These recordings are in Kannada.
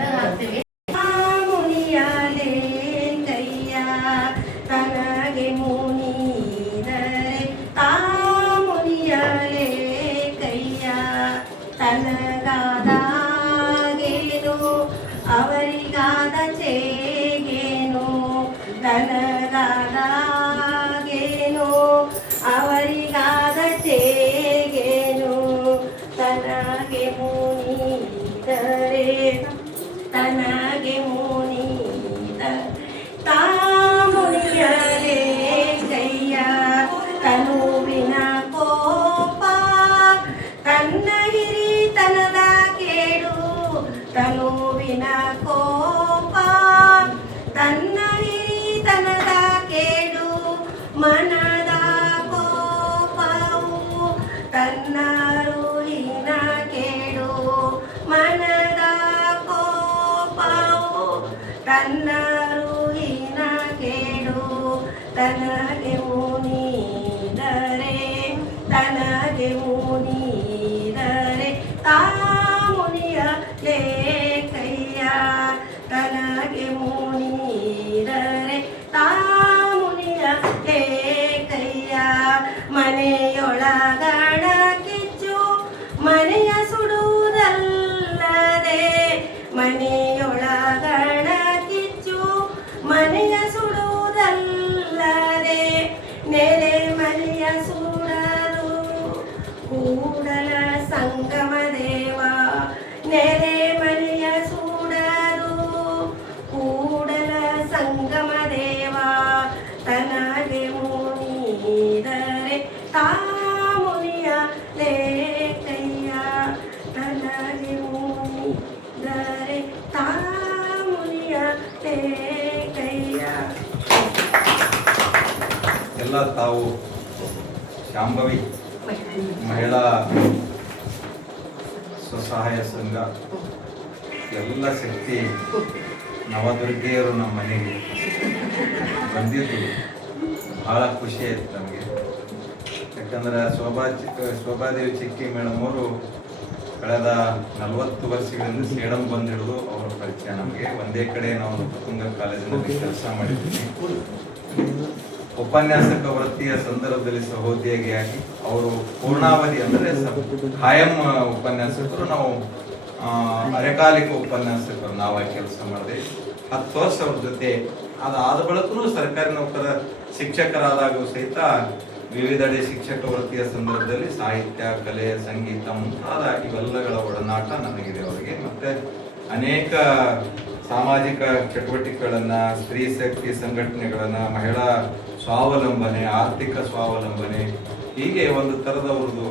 ಹಾಕ್ತೀವಿ. ಮುನಿಯಾಲೆ ಕೈಯ ತನಗೆ ಮುನಿದರೆ ತಾ ಮುನಿಯಾಲೆ ಕೈಯ ತನಗಾದಾಗೇನು ಅವರಿಗಾದ ಚೇಗೇನು ತನಗಾದಾಗೇನು ಅವರಿಗಾದ ಚೇಗೇನು ತನಗೆ ಮುನಿದರೆ ತನಗೆ ಮುನಿದ ತಾ ಮುನಿಯರೆ ಕೈಯ ತನುವಿನ ಕೋಪ ತನ್ನ ಹಿರಿತನದ ಕೇಡು ತನುವಿನ ಕೋಪ ತನ್ನ ಹಿರಿತನದ ಕೇಡು ಮನದ ಕೋಪವು ತನ್ನ ರುಳಿನ ಕೇಡು ಮನದ ಕೋಪವು ತನ್ನ ರುಳಿನ ಕೇಡು ತನಗೆ ಮುನಿದರೆ ತನಗೆ ಮುನಿದರೆ ತಾ ಮುನಿಯ ಲೇ ಕೈಯ ತನಗೆ ಮುನಿದರೆ ತಾ ಮುನಿಯ ಲೇ ಕೈಯ ಮನೆಯೊಳಗಣ ಕಿಚ್ಚು ಮನೆಯ ಸುಡುವುದಲ್ಲದೆ ಮನೆಯೊಳಗಣ ಕಿಚ್ಚು ಮನೆಯ ಸುಡುವುದಲ್ಲದೆ ನೆರೆ ಮನೆಯ ಸುಡರು ಕೂಡಲ ಸಂಗಮ ದೇವ ನೆರೆ ಮನೆಯ ಸುಡರು ಕೂಡಲ ಸಂಗಮ ದೇವ ತನಗೆ ಮುನಿದರೆ ತಾ ಮುನಿಯ ಲೇ ಕೈಯ ತನಗೆ ಮುನಿದರೆ ತಾ ಮುನಿಯ ಲೇ ಕೈಯ. ಎಲ್ಲ ತಾವು ಶಾಂಭವಿ ಮಹಿಳಾ ಸ್ವಸಹಾಯ ಸಂಘ ಎಲ್ಲ ಶಕ್ತಿ ನವದುರ್ಗೆಯರು ನಮ್ಮ ಮನೆಗೆ ಬಂದಿದ್ದು ಬಹಳ ಖುಷಿ ಆಯ್ತು ನಮಗೆ. ಯಾಕಂದ್ರೆ ಶೋಭಾದೇವಿ ಚಿಕ್ಕಿ ಮೇಡಮ್ ಅವರು ಕಳೆದ 40 ವರ್ಷಗಳಿಂದ ಸೇಡಂ ಬಂದಿಡೋದು ಅವರ ಪರಿಚಯ ನಮಗೆ. ಒಂದೇ ಕಡೆ ನಾವು ಉತ್ತುಂಗ ಕಾಲೇಜಿನಲ್ಲಿ ಕೆಲಸ ಮಾಡಿದ್ದೀವಿ. ಉಪನ್ಯಾಸಕ ವೃತ್ತಿಯ ಸಂದರ್ಭದಲ್ಲಿ ಸಹೋದ್ಯೋಗಿಯಾಗಿ ಅವರು ಪೂರ್ಣಾವಧಿ ಅಂದರೆ ಖಾಯಂ ಉಪನ್ಯಾಸಕರು, ನಾವು ಅರೆಕಾಲಿಕ ಉಪನ್ಯಾಸಕರು ನಾವಾಗಿ ಕೆಲಸ ಮಾಡಿದೆ. 10 ವರ್ಷ ಅವ್ರ ಜೊತೆ ಅದಾದ ಬಳಿಕೂ ಸರ್ಕಾರಿ ನೌಕರ ಶಿಕ್ಷಕರಾದಾಗೂ ಸಹಿತ ವಿವಿಧೆಡೆ ಶಿಕ್ಷಕ ವೃತ್ತಿಯ ಸಂದರ್ಭದಲ್ಲಿ ಸಾಹಿತ್ಯ, ಕಲೆ, ಸಂಗೀತ ಮುಂತಾದ ಇವೆಲ್ಲಗಳ ಒಡನಾಟ ನನಗಿದೆ ಅವರಿಗೆ. ಮತ್ತೆ ಅನೇಕ ಸಾಮಾಜಿಕ ಚಟುವಟಿಕೆಗಳನ್ನ, ಸ್ತ್ರೀ ಶಕ್ತಿ ಸಂಘಟನೆಗಳನ್ನ, ಮಹಿಳಾ ಸ್ವಾವಲಂಬನೆ, ಆರ್ಥಿಕ ಸ್ವಾವಲಂಬನೆ, ಹೀಗೆ ಒಂದು ಥರದವ್ರದ್ದು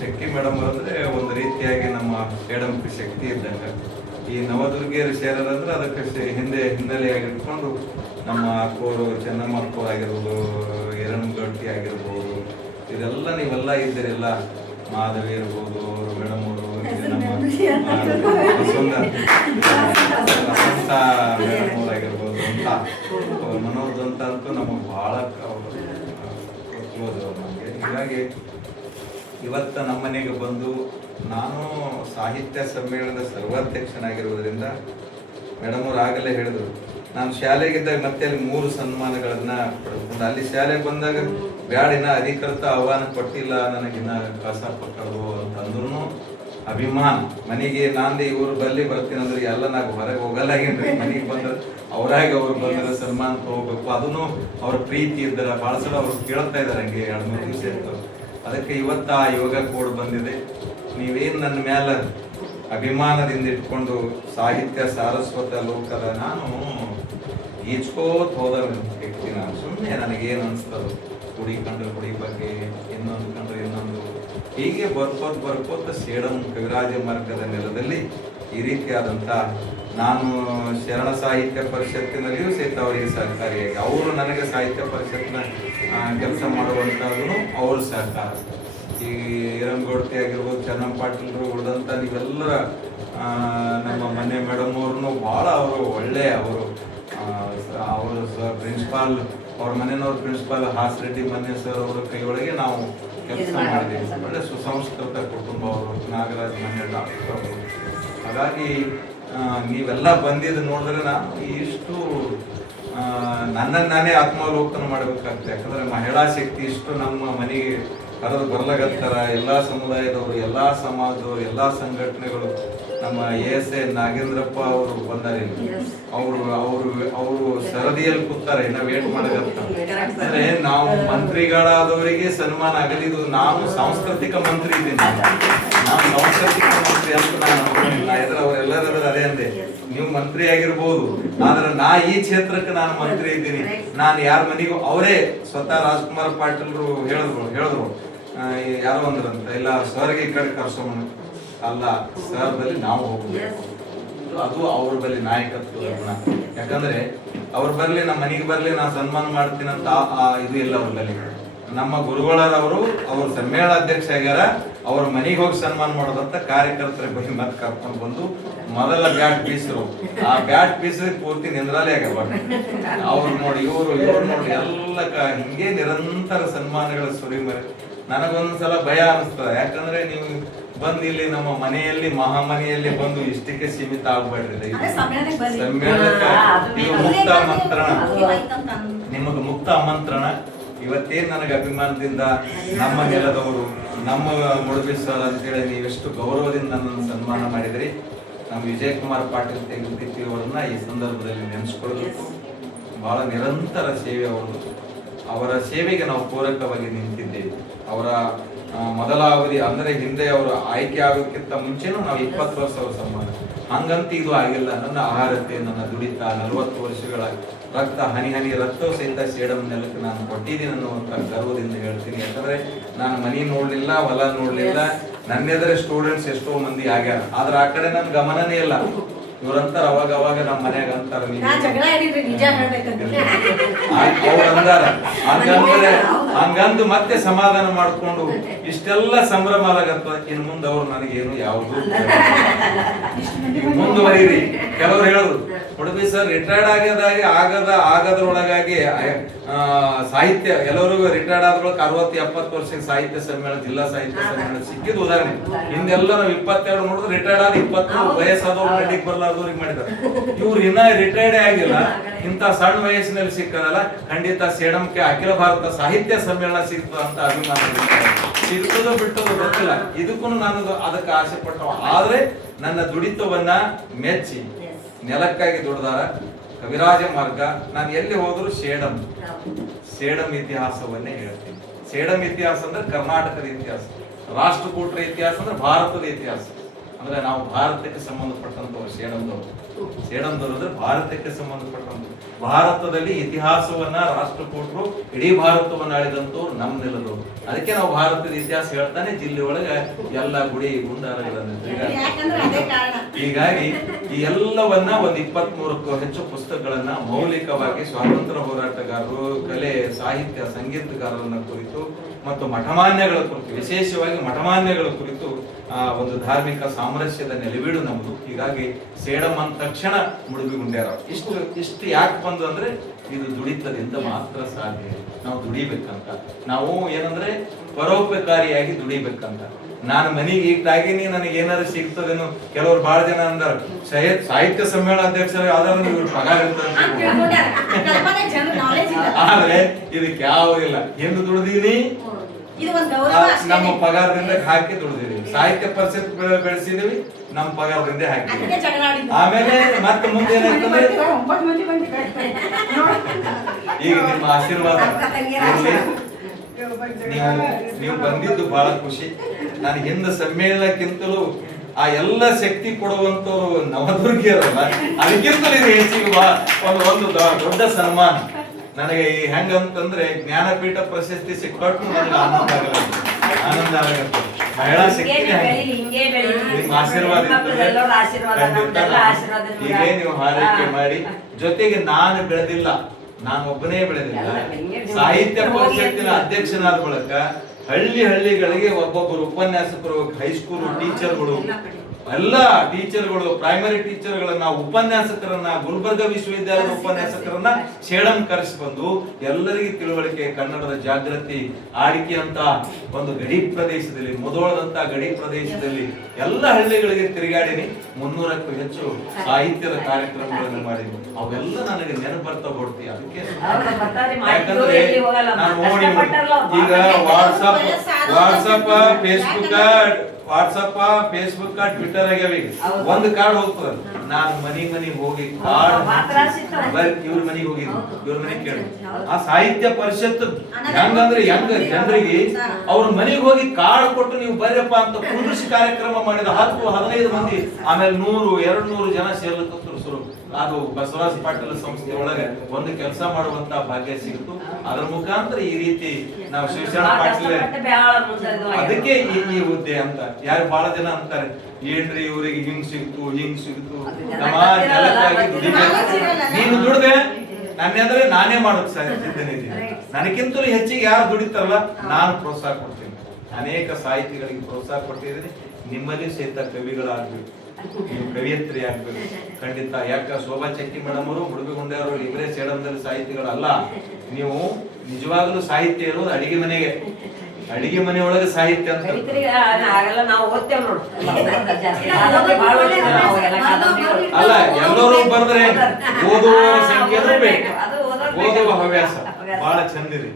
ಚಕ್ಕಿ ಮೇಡಮ್ ಅಂದರೆ ಒಂದು ರೀತಿಯಾಗಿ ನಮ್ಮ ಸೇಡಂಪಿ ಶಕ್ತಿ ಇದ್ದಂಗೆ. ಈ ನವದುರ್ಗಿಯರು ಸೇರದಂದ್ರೆ ಅದಕ್ಕೆ ಹಿನ್ನೆಲೆಯಾಗಿಟ್ಕೊಂಡು ನಮ್ಮ ಅಕ್ಕೋರು, ಚೆನ್ನಮ್ಮ ಅಕ್ಕೋರು ಆಗಿರ್ಬೋದು, ಎರಣ್ಗಟ್ಟಿ ಆಗಿರ್ಬೋದು, ಇದೆಲ್ಲ ನೀವೆಲ್ಲ ಇದ್ದೀರೆಲ್ಲ, ಮಾಧವಿ ಇರ್ಬೋದು, ಮೇಡಮ್ ಅವರು, ನಮ್ಮ ವಸಂತ ಮೇಡಮ್ ಅವರಾಗಿರ್ಬೋದು ಅಂತ ಮನೋಜ್ ಅಂತ ಅಂತೂ ನಮಗೆ ಭಾಳ ಕ್ಲೋಸ್ ಅವರು ನಮಗೆ. ಹೀಗಾಗಿ ಇವತ್ತು ನಮ್ಮ ಮನೆಗೆ ಬಂದು ನಾನು ಸಾಹಿತ್ಯ ಸಮ್ಮೇಳನದ ಸರ್ವಾಧ್ಯಕ್ಷನಾಗಿರುವುದರಿಂದ ಮೇಡಮ್ ಅವರು ಆಗಲೇ ಹೇಳಿದ್ರು, ನಾನು ಶಾಲೆಗಿದ್ದಾಗ ಮತ್ತೆ ಅಲ್ಲಿ 3 ಸನ್ಮಾನಗಳನ್ನ ಪಡೆದುಕೊಂಡು ಅಲ್ಲಿ ಶಾಲೆಗೆ ಬಂದಾಗ ಬ್ಯಾಡಿನ ಅಧಿಕೃತ ಆಹ್ವಾನ ಕೊಟ್ಟಿಲ್ಲ ನನಗಿನ್ನ ಕಸ ಪಕ್ಕದು ಅಂತಂದ್ರೂ ಅಭಿಮಾನ ಮನೆಗೆ ನಾಂದಿ ಇವ್ರು ಬಲ್ಲಿ ಬರ್ತೀನಿ ಅಂದ್ರೆ ಎಲ್ಲ ನಾವು ಹೊರಗೆ ಹೋಗಲ್ಲಾಗೇನ್ರಿ. ಮನೆಗೆ ಬಂದ್ರೆ ಅವರಾಗಿ ಅವ್ರು ಬಂದ್ರೆ ಸನ್ಮಾನ ಹೋಗ್ಬೇಕು, ಅದನ್ನು ಅವ್ರ ಪ್ರೀತಿ ಇದ್ದಾರೆ. ಭಾಳ ಸಲ ಅವ್ರು ಕೇಳ್ತಾ ಇದ್ದಾರೆ ಹಂಗೆ 2-3 ದಿವಸ ಇತ್ತು. ಅದಕ್ಕೆ ಇವತ್ತು ಆ ಯೋಗ ಕೋಡ್ ಬಂದಿದೆ. ನೀವೇನು ನನ್ನ ಮೇಲೆ ಅಭಿಮಾನದಿಂದ ಇಟ್ಕೊಂಡು ಸಾಹಿತ್ಯ ಸಾರಸ್ವತ ಲೋಕದ ನಾನು ಈಜ್ಕೋತ್ ಹೋದ ವ್ಯಕ್ತಿ ನಾನು. ಸುಮ್ಮನೆ ನನಗೇನು ಅನಿಸ್ತದೆ, ಕುಡಿ ಕಂಡ್ರೆ ಕುಡಿ ಬಗ್ಗೆ, ಇನ್ನೊಂದು ಕಂಡ್ರೆ ಇನ್ನೊಂದು, ಹೀಗೆ ಬರ್ಕೋತ ಸೇಡಂ ಕವಿರಾಜ ಮಾರ್ಗದ ನೆಲದಲ್ಲಿ ಈ ರೀತಿಯಾದಂಥ ನಾನು ಶರಣ ಸಾಹಿತ್ಯ ಪರಿಷತ್ತಿನಲ್ಲಿಯೂ ಸಹಿತ ಅವರಿಗೆ ಸಹಕಾರಿಯಾಗಿ, ಅವರು ನನಗೆ ಸಾಹಿತ್ಯ ಪರಿಷತ್ನ ಕೆಲಸ ಮಾಡುವಂಥದ್ದು ಅವ್ರ ಸಹಕಾರ. ಈ ಈರಂಗೋಡ್ತಿ ಆಗಿರ್ಬೋದು, ಚೆನ್ನಮ್ಮ ಪಾಟೀಲ್ರು, ಉಳಿದಂಥ ನೀವೆಲ್ಲರ ನಮ್ಮ ಮನೆ ಮೇಡಮ್ ಅವ್ರನ್ನು ಭಾಳ ಅವರು ಒಳ್ಳೆಯ ಅವರು ಪ್ರಿನ್ಸಿಪಾಲ್ ಅವ್ರ ಮನೆಯವ್ರ ಪ್ರಿನ್ಸಿಪಾಲ್ ಹಾಸರೆಡ್ಡಿ ಮನ್ಯ ಸರ್ ಅವರ ಕೈಯೊಳಗೆ ನಾವು ಕೆಲಸ ಮಾಡಿದ್ದೀವಿ. ಒಳ್ಳೆ ಸುಸಂಸ್ಕೃತ ಕುಟುಂಬ ಅವರು, ನಾಗರಾಜ್ ಮನ್ಯ ಡಾಕ್ಟರ್ ಅವರು. ಹಾಗಾಗಿ ನೀವೆಲ್ಲ ಬಂದಿದ್ದು ನೋಡಿದ್ರೆ ನಾನು ಇಷ್ಟು ನನ್ನನ್ನು ನಾನೇ ಆತ್ಮಾವಲೋಕನ ಮಾಡಬೇಕಾಗ್ತದೆ. ಯಾಕಂದ್ರೆ ಮಹಿಳಾ ಶಕ್ತಿ ಇಷ್ಟು ನಮ್ಮ ಮನೆಗೆ ಕರೆದು ಬರ್ಲಾಗತ್ತಾರ. ಎಲ್ಲ ಸಮುದಾಯದವರು, ಎಲ್ಲ ಸಮಾಜದವರು, ಎಲ್ಲ ಸಂಘಟನೆಗಳು. ನಮ್ಮ ASA ನಾಗೇಂದ್ರಪ್ಪ ಅವರು ಬಂದಾರೆ. ಅವರು ಸರದಿಯಲ್ಲಿ ಕೂತಾರೆ, ಇನ್ನ ವೇಟ್ ಮಾಡಕತ್ತಾರೆ. ಅಂದ್ರೆ ನಾವು ಮಂತ್ರಿಗಳಾದವರಿಗೆ ಸನ್ಮಾನ ಆಗಲಿದ್ದು. ನಾನು ಸಾಂಸ್ಕೃತಿಕ ಮಂತ್ರಿ ಇದ್ದೀನಿ, ನಾನು ಸಾಂಸ್ಕೃತಿಕ ಮಂತ್ರಿ ಅಂತ ನಾನು ಅವರೆಲ್ಲರೂ ಅದೇ ಅಂದೆ. ನೀವು ಮಂತ್ರಿ ಆಗಿರ್ಬೋದು, ಆದ್ರೆ ನಾ ಈ ಕ್ಷೇತ್ರಕ್ಕೆ ನಾನು ಮಂತ್ರಿ ಇದ್ದೀನಿ. ನಾನು ಯಾರ ಮನೆಗೂ ಅವರೇ ಸ್ವತಃ ರಾಜ್ಕುಮಾರ್ ಪಾಟೀಲ್ರು ಹೇಳಿದ್ರು ಯಾರೋ ಅಂದ್ರಂತ, ಇಲ್ಲ ಸರ್ಗೆ ಈ ಕಡೆ ಕರ್ಸೋಣ ಅಲ್ಲ, ಸರ್ ಬಲ್ಲಿ ನಾವು ಹೋಗ್ಬೇಕು. ಅದು ಅವ್ರ ಬಲ್ಲಿ ನಾಯಕತ್ವ. ಯಾಕಂದ್ರೆ ಅವ್ರ ಬರ್ಲಿ ನಮ್ಮ ಮನೆಗೆ ಬರ್ಲಿ ನಾ ಸನ್ಮಾನ ಮಾಡ್ತೀನಿ ಅಂತ ಇದು ಇಲ್ಲ ಅವ್ರ ಬಲ್ಲಿ. ನಮ್ಮ ಗುರುಗಳರವರು ಅವ್ರ ಸಮ್ಮೇಳನಾಧ್ಯಕ್ಷ ಆಗ್ಯಾರ, ಅವ್ರ ಮನೆಗೆ ಹೋಗಿ ಸನ್ಮಾನ ಮಾಡೋದಂತ ಕಾರ್ಯಕರ್ತರ ಬಳಿ ಮತ್ತೆ ಕರ್ಕೊಂಡು ಬಂದು ಮೊದಲ ಬ್ಯಾಟ್ ಬೀಸರು. ಆ ಬ್ಯಾಟ್ ಬೀಸಿದ್ರೆ ಪೂರ್ತಿ ನಿಂದ್ರಾಲೇ ಆಗ್ಯಾವ. ಅವ್ರು ನೋಡಿ, ಇವ್ರು ನೋಡಿ, ಎಲ್ಲ ಹಿಂಗೆ ನಿರಂತರ ಸನ್ಮಾನಗಳ ಸುರಿಮರೆ. ನನಗೊಂದ್ಸಲ ಭಯ ಅನಿಸ್ತದೆ. ಯಾಕಂದ್ರೆ ನೀವು ಬಂದು ಇಲ್ಲಿ ನಮ್ಮ ಮನೆಯಲ್ಲಿ ಮಹಾಮನೆಯಲ್ಲಿ ಬಂದು ಇಷ್ಟಕ್ಕೆ ಸೀಮಿತ ಆಗ್ಬೇಡ್ರಿ. ಸಮ್ಮೇಳನಕ್ಕೆ ನೀವು ಮುಕ್ತ ಆಮಂತ್ರಣ, ನಿಮಗೆ ಮುಕ್ತ ಆಮಂತ್ರಣ. ಇವತ್ತೇನ್ ನನಗೆ ಅಭಿಮಾನದಿಂದ ನಮ್ಮ ನೆಲದವರು, ನಮ್ಮ ಮುಡುಬಿ ಸರ್ ಅಂತೇಳಿ ನೀವೆಷ್ಟು ಗೌರವದಿಂದ ನನ್ನನ್ನು ಸನ್ಮಾನ ಮಾಡಿದ್ರಿ. ನಮ್ಮ ವಿಜಯಕುಮಾರ್ ಪಾಟೀಲ್ ತೆಗುತ್ತಿ ಅವರನ್ನ ಈ ಸಂದರ್ಭದಲ್ಲಿ ನೆನೆಸ್ಕೊಳ್ಳೋದು. ಬಹಳ ನಿರಂತರ ಸೇವೆ ಅವರದು. ಅವರ ಸೇವೆಗೆ ನಾವು ಪೂರಕವಾಗಿ ನಿಂತಿದ್ದೇವೆ. ಅವರ ಮೊದಲ ಅವಧಿ ಅಂದ್ರೆ ಹಿಂದೆ ಅವರು ಆಯ್ಕೆ ಆಗೋಕ್ಕಿಂತ ಮುಂಚೆನೂ ನಾವು 20 ವರ್ಷ ಅವ್ರ ಸನ್ಮಾನ. ಹಂಗಂತ ಇದು ಆಗಿಲ್ಲ. ನನ್ನ ಆಹಾರತೆ, ನನ್ನ ದುಡಿತ, 40 ವರ್ಷಗಳ ರಕ್ತ, ಹನಿ ರಕ್ತವು ಸಹಿತ ಸೇಡಂ ನೆಲಕ್ಕೆ ನಾನು ಕೊಟ್ಟಿದ್ದೀನಿ ಅನ್ನುವಂಥ ಗರ್ವದಿಂದ ಹೇಳ್ತೀನಿ. ಯಾಕಂದ್ರೆ ನಾನು ಮನಿ ನೋಡ್ಲಿಲ್ಲ, ಹೊಲ ನೋಡ್ಲಿಲ್ಲ. ನನ್ನೆದರೆ ಸ್ಟೂಡೆಂಟ್ಸ್ ಎಷ್ಟೋ ಮಂದಿ ಆಗ್ಯಾರ, ಆದ್ರೆ ಆ ಕಡೆ ನನ್ ಗಮನನೇ ಇಲ್ಲ. ಇವ್ರಂತಾರ ಅವಾಗ ನಮ್ಮ ಮನ್ಯಾಗ ಅಂತಾರ, ಹಂಗಂದು ಮತ್ತೆ ಸಮಾಧಾನ ಮಾಡ್ಕೊಂಡು ಇಷ್ಟೆಲ್ಲ ಸಂಭ್ರಮ ಆಗತ್ತ. ಇನ್ ಮುಂದೆ ಅವ್ರು ನನಗೇನು ಯಾವುದು ಮುಂದುವರಿರಿ. ಕೆಲವ್ರು ಹೇಳಿದ್ರು, ಉಡುಪಿ ಸರ್ ರಿಟೈರ್ಡ್ ಆಗದ್ರೊಳಗಾಗಿ ಸಾಹಿತ್ಯ ಎಲ್ಲರೂ ರಿಟೈರ್ಡ್ ಆದ್ರೊಳಗೆ 60-70 ವರ್ಷಕ್ಕೆ ಸಾಹಿತ್ಯ ಸಮ್ಮೇಳನ, ಜಿಲ್ಲಾ ಸಾಹಿತ್ಯ ಸಮ್ಮೇಳನ ಸಿಕ್ಕಿದ್ ಉದಾಹರಣೆ. ಹಿಂದೆಲ್ಲ ನಾವು 22 ನೋಡಿದ್ರೆ ರಿಟೈರ್ಡ್ ಆದ 20 ವಯಸ್ಸಾದವ್ರು ನಡಿಗೆ ಬರ್ಲಾರ್ದವ್ರಿಗೆ ಮಾಡಿದ್ದಾರೆ. ಇವ್ರು ಇನ್ನ ರಿಟೈರ್ಡೇ ಆಗಿಲ್ಲ, ಇಂತ ಸಣ್ಣ ವಯಸ್ಸಿನಲ್ಲಿ ಸಿಕ್ಕದಲ್ಲ. ಖಂಡಿತ ಸೇಡಂಕ್ಕೆ ಅಖಿಲ ಭಾರತ ಸಾಹಿತ್ಯ ಸಮ್ಮೇಳನ ಸಿಗ್ತದ ಅಂತ ಅಭಿಮಾನ ಸಿಗ್ತದೋ ಬಿಟ್ಟದೋ ಗೊತ್ತಿಲ್ಲ. ಇದಕ್ಕೂ ನಾನು ಅದಕ್ಕೆ ಆಸೆ ಪಟ್ಟವ. ಆದ್ರೆ ನನ್ನ ದುಡಿತವನ್ನ ಮೆಚ್ಚಿ ನೆಲಕ್ಕಾಗಿ ದುಡ್ದಾರ ಕವಿರಾಜ ಮಾರ್ಗ. ನಾನು ಎಲ್ಲಿ ಹೋದ್ರು ಸೇಡಂ ಇತಿಹಾಸವನ್ನೇ ಹೇಳ್ತೀನಿ. ಸೇಡಂ ಇತಿಹಾಸ ಅಂದ್ರೆ ಕರ್ನಾಟಕದ ಇತಿಹಾಸ, ರಾಷ್ಟ್ರಕೂಟರ ಇತಿಹಾಸ ಅಂದ್ರೆ ಭಾರತದ ಇತಿಹಾಸ. ಅಂದ್ರೆ ನಾವು ಭಾರತಕ್ಕೆ ಸಂಬಂಧಪಟ್ಟಂತವ್ರು ಸೇಡಂದವರು ಅಂದ್ರೆ ಭಾರತಕ್ಕೆ ಸಂಬಂಧಪಟ್ಟಂತ. ಭಾರತದಲ್ಲಿ ಇತಿಹಾಸವನ್ನ ರಾಷ್ಟ್ರಕೂಟರು ಇಡೀ ಭಾರತವನ್ನ ಆಳಿದಂತವ್ರು ನಮ್ಮ ನೆಲದವರು. ಅದಕ್ಕೆ ನಾವು ಭಾರತದ ಇತಿಹಾಸ ಹೇಳ್ತಾನೆ ಜಿಲ್ಲೆ ಒಳಗೆ ಎಲ್ಲ ಗುಡಿ ಗುಂಡಾರಗಳನ್ನು. ಹೀಗಾಗಿ ಈ ಎಲ್ಲವನ್ನ ಒಂದು 23ಕ್ಕೂ ಹೆಚ್ಚು ಪುಸ್ತಕಗಳನ್ನ ಮೌಲಿಕವಾಗಿ ಸ್ವಾತಂತ್ರ್ಯ ಹೋರಾಟಗಾರರು, ಕಲೆ, ಸಾಹಿತ್ಯ, ಸಂಗೀತಗಾರರನ್ನ ಕುರಿತು ಮತ್ತು ಮಠಮಾನ್ಯಗಳ ಕುರಿತು, ವಿಶೇಷವಾಗಿ ಮಠಮಾನ್ಯಗಳ ಕುರಿತು ಒಂದು ಧಾರ್ಮಿಕ ಸಾಮರಸ್ಯದ ನೆಲೆವೀಡು ನಮ್ದು. ಹೀಗಾಗಿ ಸೇಡಂ ಅಂದ ತಕ್ಷಣ ಮುಡುಬಿ ಗುಂಡ್ಯಾರ. ಇಷ್ಟು ಯಾಕೆ ಬಂದು ಅಂದ್ರೆ ಇದು ದುಡಿತದಿಂದ ಮಾತ್ರ ಸಾಧ್ಯ. ನಾವು ದುಡಿಬೇಕಂತ, ನಾವು ಏನಂದ್ರೆ ಪರೋಪಕಾರಿಯಾಗಿ ದುಡಿಬೇಕಂತ. ನಾನು ಮನೆಗೆ ಈಟಾಗಿನಿ, ನನಗೆ ಏನಾದ್ರು ಸಿಗ್ತದೇನೋ. ಕೆಲವ್ರು ಬಹಳ ಜನ ಅಂದಾರ ಸಾಹಿತ್ಯ ಸಮ್ಮೇಳನ ಅಧ್ಯಕ್ಷರ ಆದ್ರೆ ಇವ್ರು ಪಗಾರ ಇರ್ತದೆ. ಆದ್ರೆ ಇದಕ್ಕೆ ಯಾವುದಿಲ್ಲ. ಎಂದು ದುಡ್ದೀನಿ ನಮ್ಮ ಪಗಾರದಿಂದ ಹಾಕಿ ದುಡ್ದಿದೀವಿ. ಸಾಹಿತ್ಯ ಪರಿಷತ್ ಬೆಳೆಸಿದೀವಿ, ನಮ್ಮ ಪಗಾರದಿಂದ ಹಾಕಿ. ಆಮೇಲೆ ಮತ್ತೆ ಮುಂದೆ ಏನಾಯ್ತಂದ್ರೆ ಈಗ ನಿಮ್ಮ ಆಶೀರ್ವಾದ ನೀವು ಬಂದಿದ್ದು ಬಹಳ ಖುಷಿ. ನಾನು ಹಿಂದೆ ಸಮ್ಮೇಳನಕ್ಕಿಂತಲೂ ಆ ಎಲ್ಲ ಶಕ್ತಿ ಕೊಡುವಂತವ್ರು ನವದುರ್ಗಿಯರಲ್ಲ, ಅದಕ್ಕಿಂತಲೂ ಇದು ಹೆಚ್ಚಿಗೆ ಒಂದು ದೊಡ್ಡ ಸನ್ಮಾನ ನನಗೆ. ಹೆಂಗಂತಂದ್ರೆ ಜ್ಞಾನಪೀಠ ಪ್ರಶಸ್ತಿ ಸಿಕ್ಕಟ್ಟು ನನಗೆ ಆನಂದ ಆಗತ್ತೆ. ಮಹಿಳಾ ಶಕ್ತಿ ನಿಮ್ಮ ಆಶೀರ್ವಾದ ಹೀಗೆ ನೀವು ಹಾರೈಕೆ ಮಾಡಿ. ಜೊತೆಗೆ ನಾನು ಬೆಳೆದಿಲ್ಲ, ನಾನು ಒಬ್ಬನೇ ಬೆಳೆದಿಲ್ಲ. ಸಾಹಿತ್ಯ ಪರಿಷತ್ತಿನ ಅಧ್ಯಕ್ಷನಾದ ಬಳಿಕ ಹಳ್ಳಿಗಳಿಗೆ ಒಬ್ಬೊಬ್ಬರು ಉಪನ್ಯಾಸಕರು, ಹೈಸ್ಕೂಲ್ ಟೀಚರ್ಗಳು, ಎಲ್ಲ ಟೀಚರ್ಗಳು, ಪ್ರೈಮರಿ ಟೀಚರ್ಗಳನ್ನ, ಉಪನ್ಯಾಸಕರನ್ನ, ಗುಲ್ಬರ್ಗ ವಿಶ್ವವಿದ್ಯಾಲಯದ ಉಪನ್ಯಾಸಕರನ್ನ ಸೇಡಂ ಕರೆಸಿ ಬಂದು ಎಲ್ಲರಿಗೂ ತಿಳುವಳಿಕೆ, ಕನ್ನಡದ ಜಾಗೃತಿ, ಆಡಿಕೆ ಅಂತ ಒಂದು ಗಡಿ ಪ್ರದೇಶದಲ್ಲಿ, ಮುಧೋಳದಂತ ಗಡಿ ಪ್ರದೇಶದಲ್ಲಿ ಎಲ್ಲ ಹಳ್ಳಿಗಳಿಗೆ ತಿರುಗಾಡಿನಿ. 300ಕ್ಕೂ ಹೆಚ್ಚು ಸಾಹಿತ್ಯದ ಕಾರ್ಯಕ್ರಮಗಳನ್ನು ಮಾಡಿದ್ವಿ. ಅವೆಲ್ಲ ನನಗೆ ನೆನಪು ಬರ್ತಾ ಕೊಡ್ತೀವಿ. ಅದಕ್ಕೆ ಯಾಕಂದ್ರೆ ನಾನು ನೋಡಿ ಈಗ ವಾಟ್ಸಪ್ ಫೇಸ್ಬುಕ್ ಟ್ವಿಟರ್ ಆಗ್ಯಾವ. ಈಗ ಒಂದು ಕಾರ್ಡ್ ಹೋಗ್ತದ, ನಾನು ಮನಿ ಹೋಗಿ ಕಾರ್ಡ್ ಇವ್ರ ಮನಿಗೆ ಹೋಗಿದ್ವಿ, ಇವ್ರ ಮನೆಗೆ ಕೇಳಿ ಆ ಸಾಹಿತ್ಯ ಪರಿಷತ್ ಹೆಂಗಂದ್ರೆ ಹೆಂಗ ಜನರಿಗೆ ಅವ್ರ ಮನೆಗೆ ಹೋಗಿ ಕಾರ್ಡ್ ಕೊಟ್ಟು ನೀವು ಬರ್ಯಪ್ಪ ಅಂತ ಕುಂದ್ರಿಸಿ ಕಾರ್ಯಕ್ರಮ ಮಾಡಿದ 10-15 ಮಂದಿ, ಆಮೇಲೆ 100-200 ಜನ ಸೇರ್ಲಿಕ್ಕೆ ಶುರು. ಅದು ಬಸವರಾಜ ಪಾಟೀಲ್ ಸಂಸ್ಥೆ ಒಳಗೆ ಒಂದು ಕೆಲಸ ಮಾಡುವಂತ ಭಾಗ್ಯ ಸಿಕ್ತು. ಅದರ ಮುಖಾಂತರ ಈ ರೀತಿ ನಾವು ಶಿವಶರಣ ಪಾಟೀಲ್ ಅದಕ್ಕೆ ಈ ಹುದ್ದೆ ಅಂತ. ಯಾರು ಬಹಳ ಜನ ಅಂತಾರೆ, ಏನ್ರಿ ಇವ್ರಿಗೆ ಹಿಂಗ್ ಸಿಕ್ತು ನೀನು ದುಡ್ದೆ ನನ್ನೆಂದ್ರೆ ನಾನೇ ಮಾಡೋದು ಸಿದ್ಧನಿದ್ದೀನಿ. ನನಗಿಂತಲೂ ಹೆಚ್ಚಿಗೆ ಯಾರು ದುಡಿತಾರಲ್ಲ ನಾನು ಪ್ರೋತ್ಸಾಹ ಕೊಡ್ತೀನಿ. ಅನೇಕ ಸಾಹಿತಿಗಳಿಗೆ ಪ್ರೋತ್ಸಾಹ ಕೊಟ್ಟಿದ್ದೀನಿ. ನಿಮ್ಮಲ್ಲಿ ಸಹಿತ ಕವಿಗಳಾಗ್ಬೇಕು, ನೀವು ಕವಿಯತ್ರಿ ಆಗ್ಬೇಕು ಖಂಡಿತ. ಯಾಕ ಶೋಭಾ ಚಕ್ಕಿ ಮೇಡಮ್ ಅವರು, ಮುಡುಬಿಗುಂಡೆ ಅವರು ಇವರೇ ಸೇಡಂದಲ್ಲಿ ಸಾಹಿತಿಗಳಲ್ಲ. ನೀವು ನಿಜವಾಗ್ಲೂ ಸಾಹಿತ್ಯ ಇರೋದು ಅಡಿಗೆ ಮನೆಯೊಳಗೆ ಸಾಹಿತ್ಯ ಅಂತ ಅಲ್ಲ. ಎಲ್ಲರೂ ಬರ್ದ್ರೆ ಓದುವ ಸಂಖ್ಯೆ ಬೇಕು, ಓದುವ ಹವ್ಯಾಸ ಬಹಳ ಚಂದಿರಿ.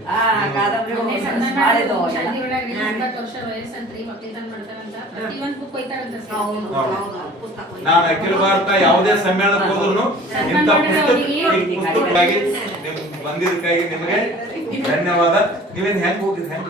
ನಾನು ಅಖಿಲ ಭಾರತ ಯಾವುದೇ ಸಮ್ಮೇಳನಕ್ಕೆ ಹೋದ್ರು ಇಂಥ ಪುಸ್ತಕವಾಗಿ ಬಂದಿದ್ದಕ್ಕಾಗಿ ನಿಮಗೆ ಧನ್ಯವಾದ. ನೀವೇನ್ ಹೆಂಗ್ ಹೋಗಿದ್ ಹೆಂಗ್